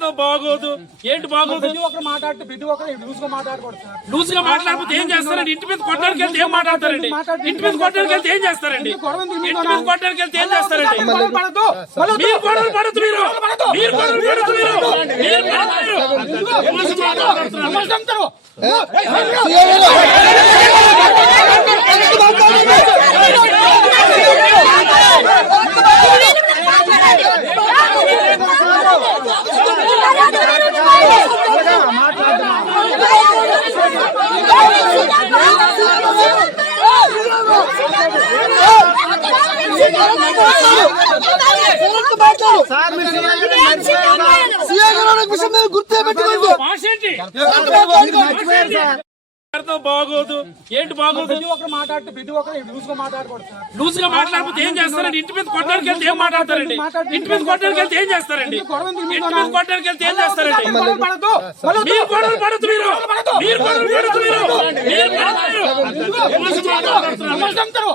మాట్లాడతావు బాగోదు. ఏంటి బాగోదు? ప్రతి ఒక్కరు మాట్లాడితే ప్రతి ఒక్కరు లూజ్గా మాట్లాడకూడదు సార్. లూజ్గా మాట్లాడకపోతే ఏం చేస్తారండి? ఇంటి మీద కొట్టడానికి వెళ్తే ఏం మాట్లాడతారండి? ఇంటి మీద కొట్టడానికి వెళ్తే ఏం చేస్తారండి? ఇంటి? మీద కొట్టడానికి వెళ్తే ఏం చేస్తారండి? గొడవలు పడద్దు. మీరు గొడవలు పడద్దు మీరు. మీరు గొడవలు పడద్దు మీరు. పడద్దు. మాట్లాడుతున్నారు. మమ్మల్ని చంపుతారు. ప్రతి ఒక్కరు మాట్లాడితే ప్రతి ఒక్కరు లూజ్గా లూజ్ ఏం చేస్తారండి? ఇంటి మీద కొట్టడానికి వెళ్తే ఏం మాట్లాడతారండి? ఇంటి మీద కొట్టడానికి వెళ్తే ఏం చేస్తారండి? ఇంటి? మీద కొట్టడానికి వెళ్తే ఏం చేస్తారండి? గొడవలు పడద్దు. మళ్ళీ వద్దు. మీరు గొడవలు పడద్దు మీరు. మీరు గొడవలు పడద్దు మీరు. మీరు పడద్దు మీరు. లూజ్ మాట్లాడుతున్నారు.